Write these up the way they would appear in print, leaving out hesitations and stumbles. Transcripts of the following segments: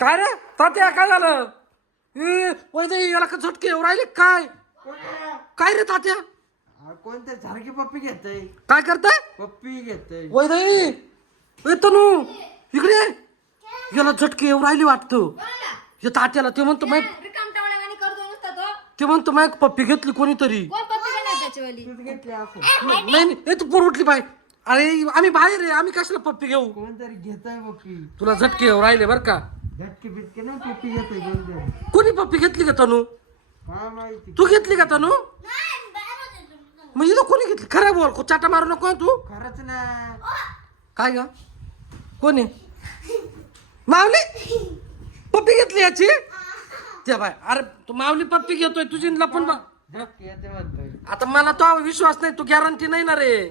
काय रे तात्या काय झालं? वैदई याला का झटके येऊ राहिले काय? काय रे तात्या? कोणत्या सारखी पप्पी घेतय? काय करताय? पप्पी घेतय. वैदई ए तनू इकडे ये. याला झटके येऊ राहिले वाटतं. हे तात्याला ते म्हणतो माहित ते म्हणतो माहित पप्पी घेतली कोणीतरी. तूच घेतली असं. नाही नाही ए तू पोर उठली बाय. अरे आम्ही बाहेर आहे आम्ही कशाला पप्पी घेऊ? कोणतरी घेतय पप्पी. तुला झटके येऊ राहिले बर का? झटके बिटके ना पप्पी घेतय कोणतरी. कोणी पप्पी घेतली का तनू? काय माहिती. तू घेतली का तनू? मग इथं कोणी घेतली? खरं बोल चाटा मारू नको हं तू. खरंच ना. काय ग कोणी माऊली पप्पी घेतली याची? त्या बाय अरे तू माऊली पप्पी घेतोय तुझी लपून झटके येते म्हणतोय. आता मला तो विश्वास नाही तू गॅरंटी नाही ना रे.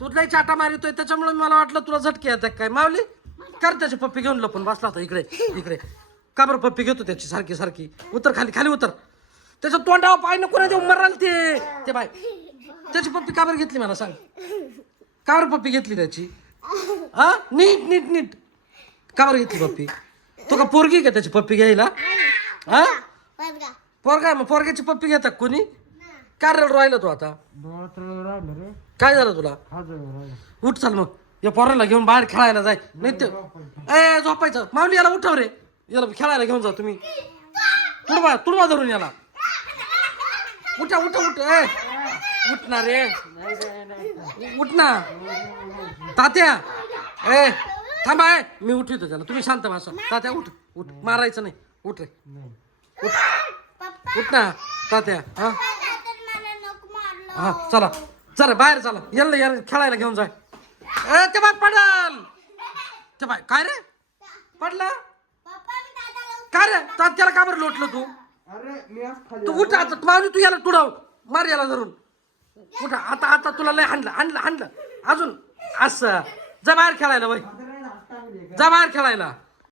तू लय चाटा मारितोय त्याच्यामुळे मला वाटलं तुला झटके येतात काय. माऊली कर त्याची पप्पी घेऊन लपून बसला होता इकडे इकडे. का बरं पप्पी घेतो त्याची सारखी सारखी? उतर खाली खाली उतर. त्याच्या तोंडावर पाय नको ना देऊ मराल ते बाय. त्याची पप्पी का बरं घेतली मला सांग? का बरं पप्पी घेतली त्याची? हा नीट नीट नीट का बरं घेतली पप्पी? तो का पोरगी का त्याची पप्पी घ्यायला? हा पोरगा मग पोरग्याची पप्पी घेतात कोणी? काय राहिला तू आता? डोळ्यात राहिलं रे. काय झालं तुला? खाजं राहिलं. उठ चाल मग या पोराला घेऊन बाहेर खेळायला जाय. नाही ते ए झोपायचं. माऊली याला उठव रे. याला खेळायला घेऊन जा तुम्ही. तुडवा धरून याला. उठा उठ उठ ए उठ ना रे. उठ ना तात्या. ए थांबा ए मी उठवतो त्याला. तुम्ही शांत बसा. तात्या उठ उठ मारायचं नाही. उठ रे उठ ना तात्या. हा हा चला चला बाहेर चला. याला खेळायला घेऊन जाय. ए ते बाय पडल. ते बाय काय रे पडला? काय रे तात्याला का बरं लोटलं तू? अरे मी आज खाली तू उठ आता. माऊली तू याला तुडव मार याला धरून. उठा आता आता तुला लय हाणलं अजून असं. जा बाहेर खेळायला वय. जा बाहेर खेळायला.